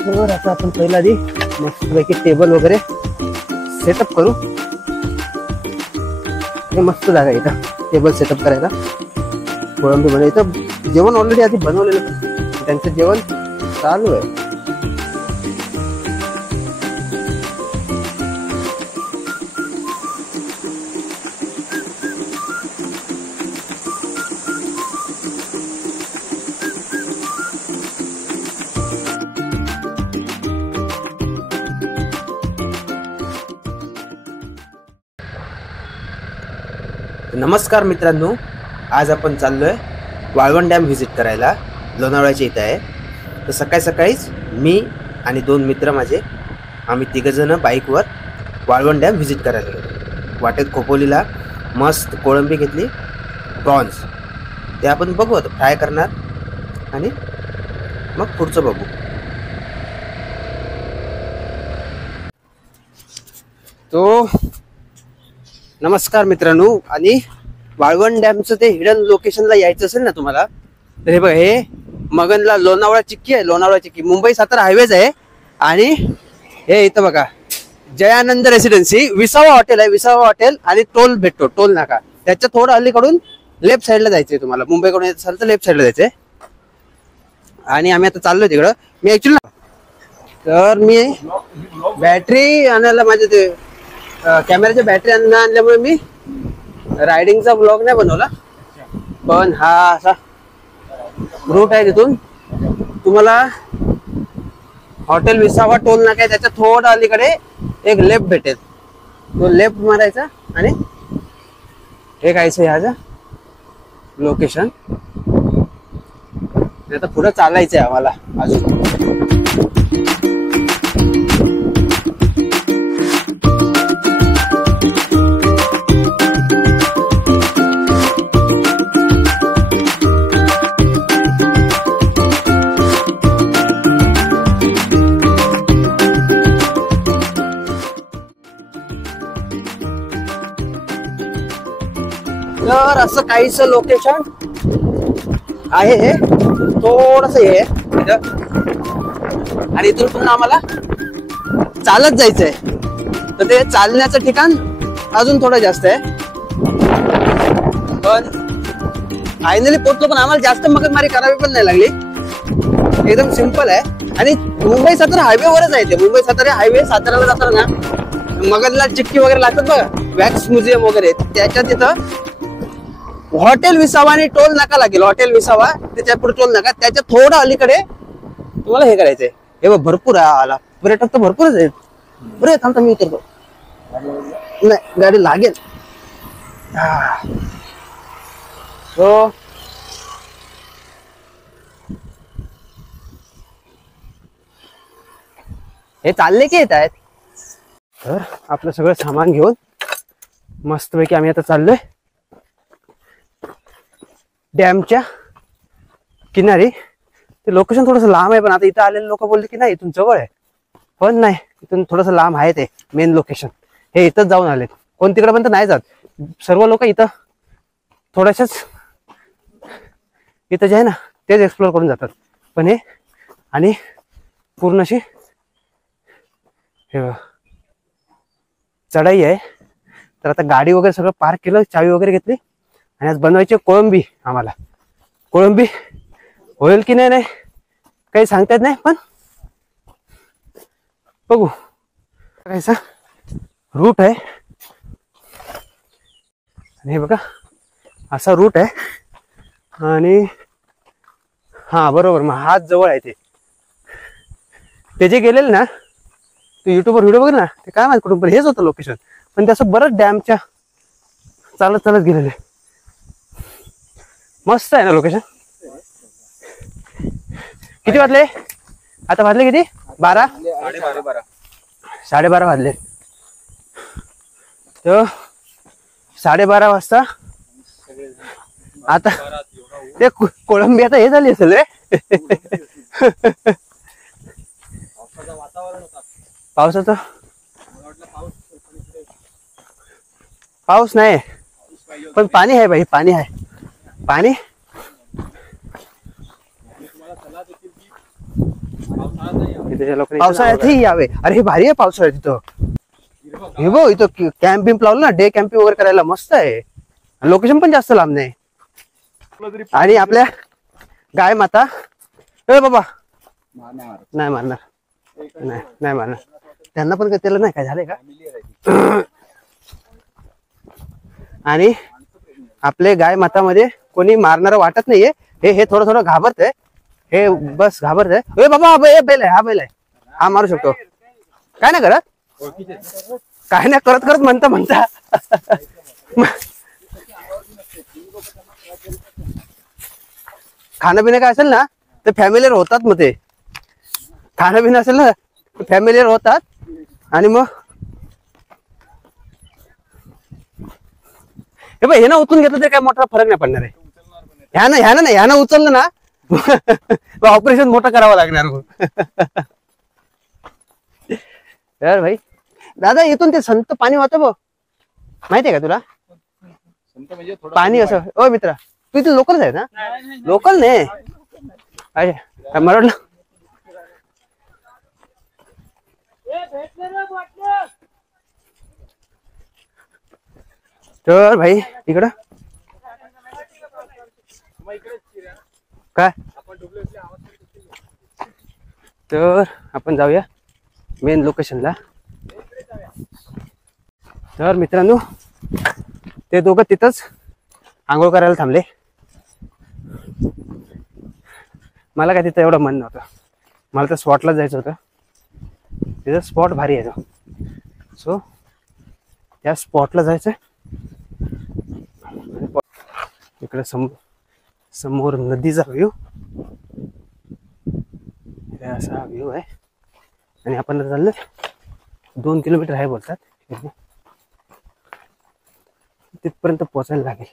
तर आता आपण पहिला आधी मस्तपैकी टेबल वगैरे सेटअप करू. हे मस्त जागा इथं टेबल सेटअप करायला. कोळंबी बनव इथं जेवण ऑलरेडी आधी बनवलेलं, त्यांचं जेवण चालू आहे. नमस्कार मित्रांनो, आज आपण चाललोय वाळवण डॅम व्हिजिट करायला. लोणावळ्याच्या इथं आहे. तर सकाळी सकाळीच मी आणि 2 मित्र माझे, आम्ही 3 जण बाईकवर वाळवण डॅम व्हिजिट करायला गेलो. वाटेत खोपोलीला मस्त कोळंबी घेतली, प्रॉन्स. ते आपण बघू, आता फ्राय करणार आणि मग पुढचं बघू. तो नमस्कार मित्रांनो, आणि वाळवण डॅमचं ते हिडन लोकेशनला यायचं असेल ना तुम्हाला, तर हे बघा, हे मगनला लोणावळा चिक्की आहे. लोणावळा चिक्की मुंबई सातारा हायवेज आहे. आणि हे इथं बघा, जयानंद रेसिडेन्सी, विसावा हॉटेल आहे. विसावा हॉटेल आणि टोल भेटतो, टोल नाका. त्याच्या थोडं अलीकडून लेफ्ट साईडला जायचंय तुम्हाला. मुंबईकडून येत असाल तर लेफ्ट साईडला जायचंय. आणि आम्ही आता चाललोय तिकडं. मी ऍक्च्युली तर मी बॅटरी आणायला, माझे ते कॅमेराची बॅटरी आणल्यामुळे मी रायडिंगचा ब्लॉग नाही बनवला. पण हा असा रूट आहे. तिथून तुम्हाला हॉटेल विसावा टोल नाका आहे, त्याच्या थोडं अलीकडे एक लेफ्ट भेटेल. तो लेफ्ट मारायचा आणि हे कायचं ह्याचं लोकेशन. आता पुढं चालायचं आहे आम्हाला अजून. तर असं काहीच लोकेशन आहे. हे थोडस हे आणि इथून पुन्हा आम्हाला चालत जायचंय. तर ते चालण्याचं ठिकाण अजून थोडं जास्त आहे. पण फायनली पोहोचलो. पण आम्हाला जास्त मगजमारी करावी पण नाही लागली. एकदम सिंपल आहे. आणि मुंबई सातारा हायवेवरच आहे ते. मुंबई सातारा हायवे साताराला जाताना ना मगनला चिक्की वगैरे लागतात बघा, वॅक्स म्युझियम वगैरे, त्याच्या तिथं हॉटेल विसावा आणि टोल नाका लागेल. हॉटेल विसावा, त्याच्या पुढे टोल नाका, त्याच्या थोडं अलीकडे तुम्हाला हे करायचंय. हे बघ, भरपूर आला पर्यटक तर भरपूरच आहेत. बरं थांबता, मी उतरतो. नाही, गाडी लागेल. हो, हे चालले की येत आहेत. तर आपलं सगळं सामान घेऊन मस्तपैकी आम्ही आता चाललोय डॅमच्या किनारी. ते लोकेशन थोडंसं लांब आहे, पण आता इथं आलेले लोक बोलले की नाही इथून जवळ आहे. पण नाही, इथून थोडंसं लांब आहे. ते मेन लोकेशन हे इथंच जाऊन आले. कोण तिकडे पण तर नाही जात. सर्व लोक इथं थोड्याशाच इथं जे आहे ना तेच एक्सप्लोर करून जातात. पण हे आणि पूर्ण अशी हे चढाई आहे. तर आता गाडी वगैरे सगळं पार्क केलं, चावी वगैरे घेतली आणि आज बनवायची कोळंबी. आम्हाला कोळंबी होईल की नाही काही सांगता येत नाही, पण बघू. कायचा रूट आहे आणि हे बघा असा रूट आहे. आणि हा बरोबर, मग हाच जवळ आहे. ते जे गेलेले ना, ते युट्यूबवर व्हिडिओ बघ ना, ते काय माहिती कुठून, पण हेच होतं लोकेशन. पण ते असं बरंच डॅमच्या चालत चालत गेलेले. मस्त आहे ना लोकेशन. किती वाजले आता? वाजले किती? 12, 12:30 वाजले. तर 12:30 वाजता आता ते कोळंबी आता हे झाली असेल रे. पावसाचा पाऊस नाही, पण पाणी आहे भाई, पाणी आहे. पाणी पावसाळ्यातही यावे. अरे हे भारी आहे पावसाळ्यात तिथं. हे बघ इथं कॅम्प बिम्प लावलं ना, डे कॅम्पिंग वगैरे करायला मस्त आहे. लोकेशन पण जास्त लांब नाही. आणि आपल्या गाय माता बाबा नाही मारणार, नाही मारणार त्यांना पण. त्याला नाही काय झालंय का? आणि आपले गाय मातामध्ये कोणी मारणार वाटत नाहीये. हे थोडं थोडं घाबरत आहे. हे बस घाबरत आहे. बाबा बैल आहे, हा बैल आहे, हा मारू शकतो. काय नाही करत, काय नाही करत करत म्हणता म्हणता खाणं पिणं काय असेल ना तर फॅमिलीवर होतात. मग ते खाणं पिणं असेल ना फॅमिलीवर होतात. आणि मग हे बघ, हे ना उचलून घेतलं तरी काय मोठा फरक नाही पडणार आहे. ह्यानं उचललं ना ऑपरेशन मोठं करावं लागणार मग. यार भाई दादा, इथून ते संत पाणी होतं बघ, माहितीये का तुला? पाणी असं. ओ मित्रा, तू इथे लोकलच आहे ना? लोकल नाही मला वाटलं. तर भाई इकडं काय, तर आपण जाऊया मेन लोकेशनला. तर मित्रांनो, ते दोघं तिथंच आंघोळ करायला थांबले. मला काय तिथं एवढं मन नव्हतं. मला तर स्पॉटला जायचं होतं. तिथं स्पॉट भारी आहे तो. सो त्या स्पॉटला जायचं. इकडे समोर नदीचा व्ह्यू, असा व्ह्यू आहे. आणि आपण चाललो 2 किलोमीटर आहे बोलतात. तिथपर्यंत पोचायला लागेल.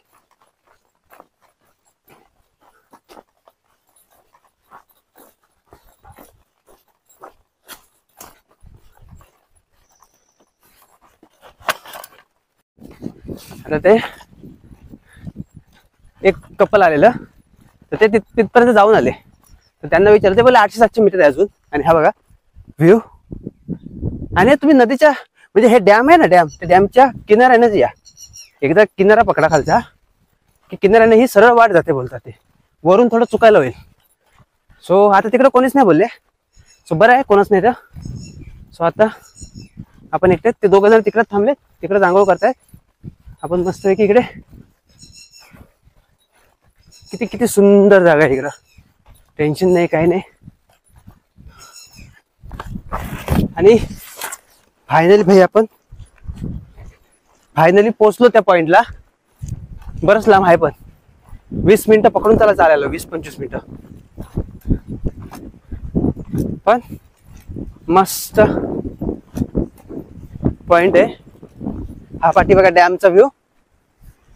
आता ते एक कपल आलेलं, तर ते तिथपर्यंत जाऊन आले. तर त्यांना विचारलं, ते बोले 800-700 मीटर आहे अजून. आणि हा बघा व्ह्यू. आणि तुम्ही नदीच्या म्हणजे हे डॅम आहे ना, त्या डॅमच्या किनाऱ्यानेच या. एकदा किनारा पकडा खालचा की किनाऱ्याने ही सरळ वाट जाते बोलतात. ते वरून थोडं चुकायला होईल. सो आता तिकडे कोणीच नाही बोलले. सो बरं आहे, कोणच नाही तर. सो आता आपण एकटे, ते दोघं जण तिकडे थांबले, तिकडे आंघोळ करताय. आपण मस्तपैकी इकडे. किती सुंदर जागा आहे इकडं. टेन्शन नाही, काही नाही. आणि फायनली भाई आपण पोहोचलो त्या पॉइंटला. बरंच लांब आहे पण 20 मिनिटं पकडून त्याला चालायला, 20-25 मिनिटं. पण मस्त पॉइंट आहे हा. पाठी बघा डॅमचा व्ह्यू,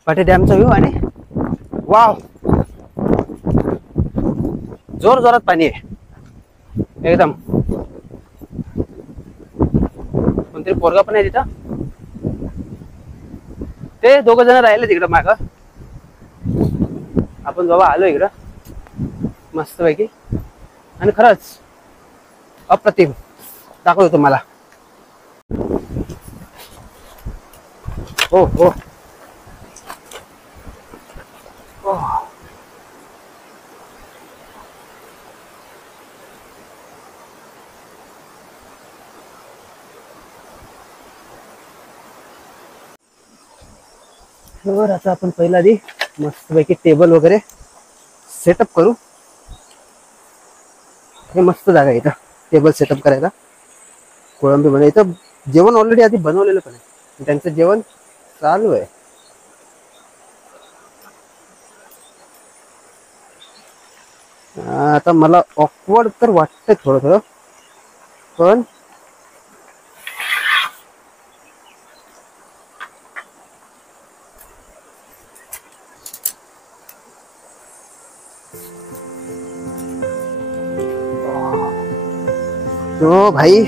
आणि वाव, जोरात पाणी आहे एकदम. कोणतरी पोरगा पण आहे तिथं. ते दोघं जण राहिले तिकडं माग. आपण बाबा आलो इकडं मस्तपैकी. आणि खरंच अप्रतिम दाखवतो तुम्हाला. हो हो तर आता आपण पहिला आधी मस्तपैकी टेबल वगैरे सेटअप करू. हे मस्त जागा आहे इथं टेबल सेटअप करायला. कोळंबी बनव. इथं जेवण ऑलरेडी आधी बनवलेलं पण आहे. त्यांचं जेवण चालू आहे. आता मला ऑकवर्ड तर वाटतंय थोडं, पण तो भाई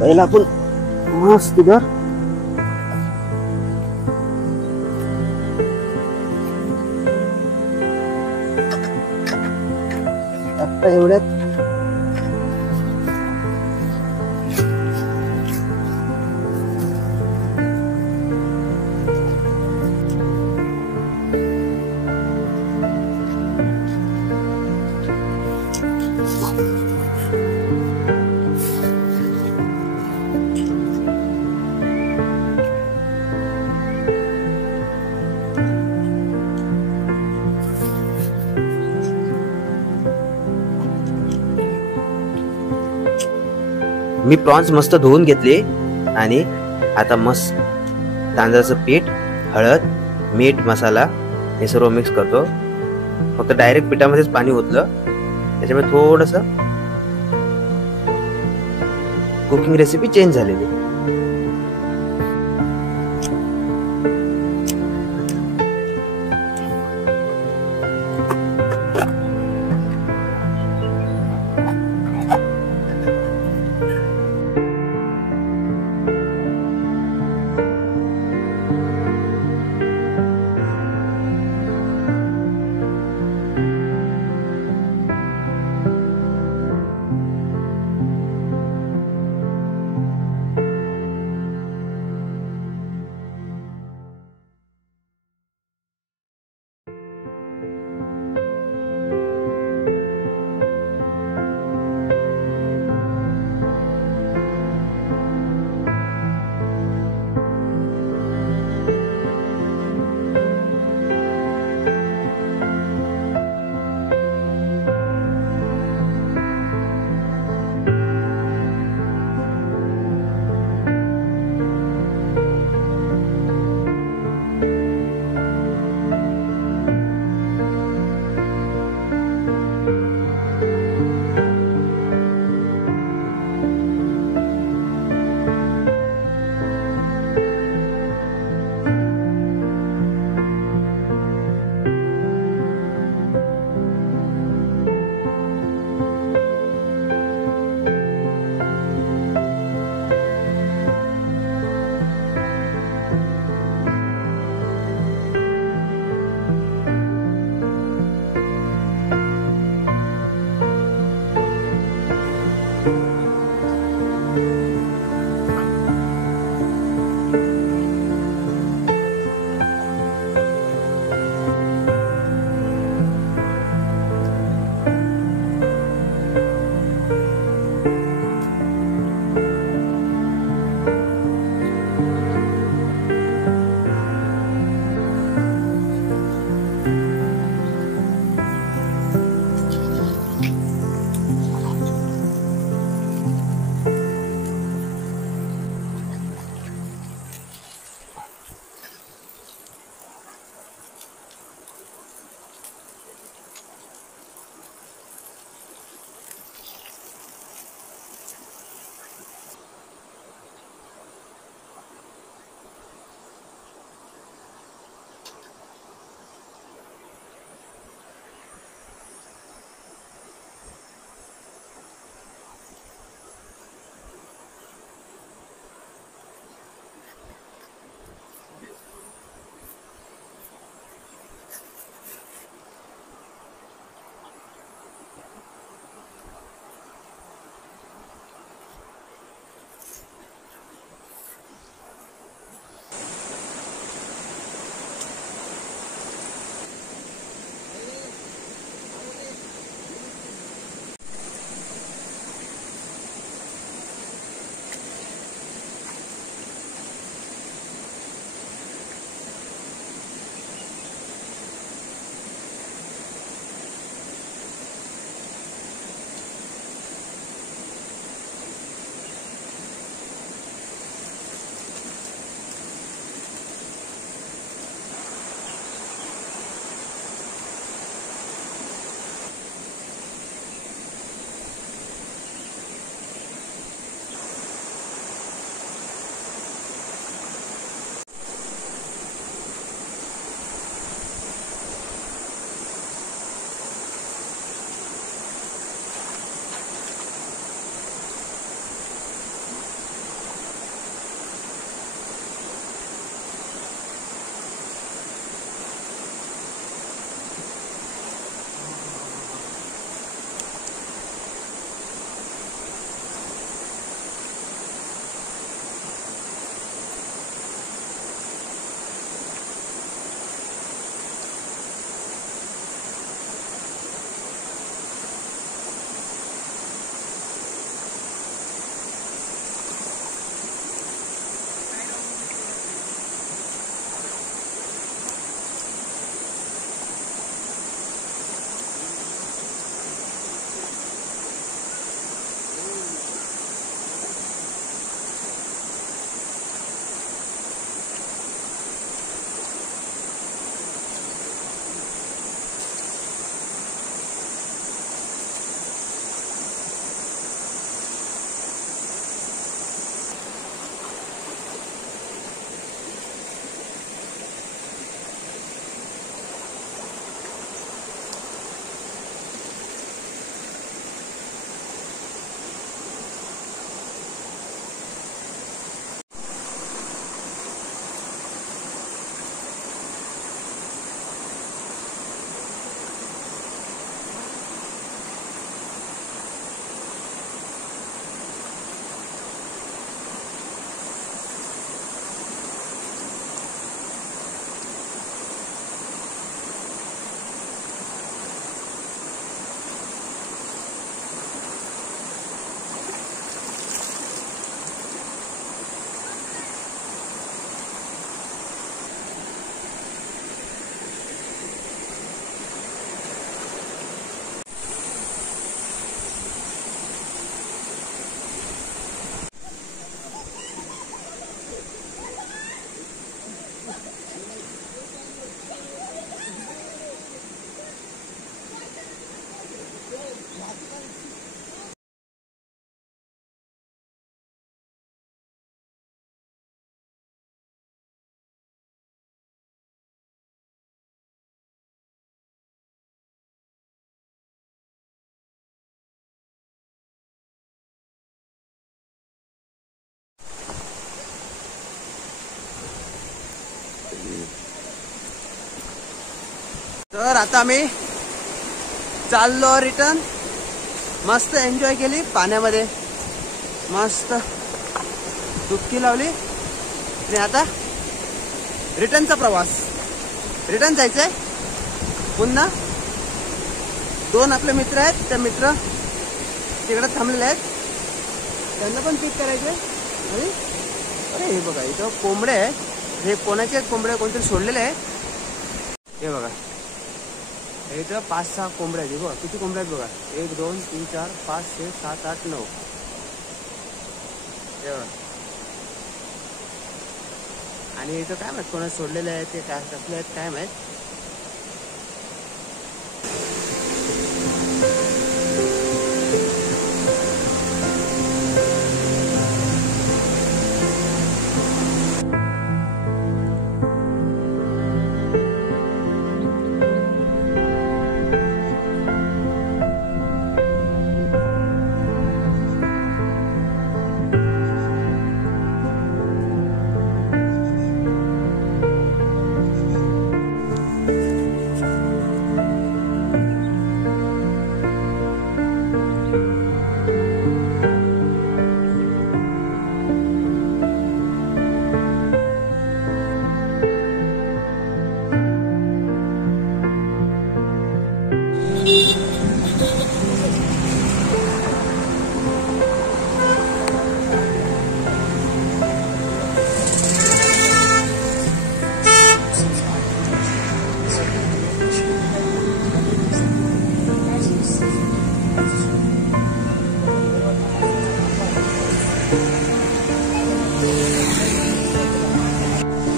पहिला आपण मस्त इधर आता एवढ्यात मी प्रॉन्स मस्त धुवून घेतले आणि आता मस्त तांदळाचं पीठ, हळद, मीठ, मसाला हे सर्व मिक्स करतो. फक्त डायरेक्ट पिठामध्येच पाणी ओतलं, त्याच्यामुळे थोडस कुकिंग रेसिपी चेंज झालेली. तर आता आम्ही चाललो रिटर्न. मस्त एन्जॉय केली पाण्यामध्ये, मस्त डुबकी लावली आणि आता रिटर्नचा प्रवास. रिटर्न जायचंय पुन्हा. 2 आपले मित्र आहेत, त्या मित्र तिकडे थांबलेले आहेत, त्यांना पण पिक करायचंय. अरे हे बघा इथं कोंबडे आहे. हे कोणाचे कोंबडे कोणतरी सोडलेले आहे. हे बघा इथं 5-6 कोंबड्या आहेत. बघा किती कोंबड्या आहेत बघा. 1 2 3 4 5 6 7 8 9. हे बघा. आणि इथं काय माहित कोणा सोडलेले आहे ते, काय कसले आहेत काय माहित.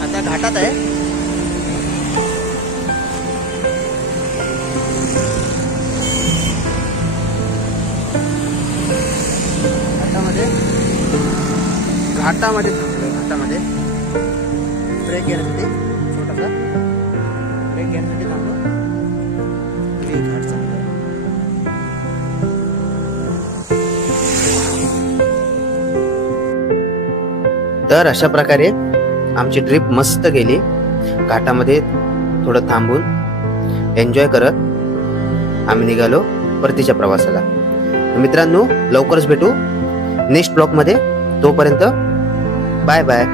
आता घाटात आहे. घाटामध्ये थांबलोय. घाटामध्ये ब्रेक घेण्यासाठी, छोटासा ब्रेक घेण्यासाठी थांबलो. घाट चांगला. तर अशा प्रकारे आमची ट्रिप मस्त गेली. घाटामध्ये थोडं थांबून एन्जॉय करत आम्ही निघालो परतीच्या प्रवासाला. मित्रांनो लवकरच भेटू नेक्स्ट ब्लॉग मध्ये. तोपर्यंत बाय बाय.